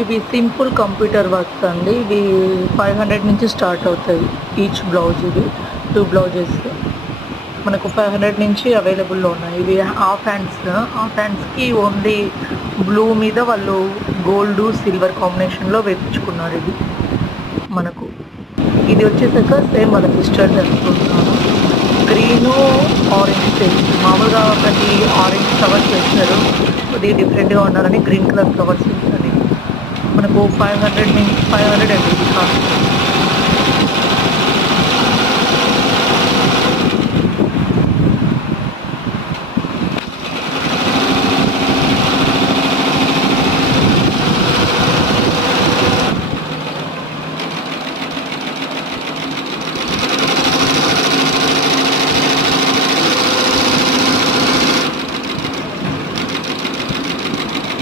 ఇవి simple computer works అండి. ఇవి 500 నుంచి స్టార్ట్ అవుతాయి. ఈచ్ బ్లౌజ్ ఇవి 2 బ్లౌజెస్ మనకు 500 నుంచి అవైలబుల్‌లో ఉన్నాయి. ఇవి హాఫ్ హ్యాండ్స్‌కి ఓన్లీ బ్లూ మీద వాళ్ళు గోల్డ్, సిల్వర్ కాంబినేషన్‌లో వేపించుకున్నారు ఇది మనకు. ఇది వచ్చేసాక సేమ్ వాళ్ళ సిస్టర్‌ది అనుకుంటున్నాను. గ్రీను, ఆరెంజ్ పేస్ట్ మామూలుగా ఒకటి ఆరెంజ్ ఫ్లవర్స్ వేశారు. కొద్దిగా డిఫరెంట్‌గా ఉండాలని గ్రీన్ కలర్ ఫ్లవర్స్ వేశారు. మనకు 500 అండి ఇది కాస్ట్.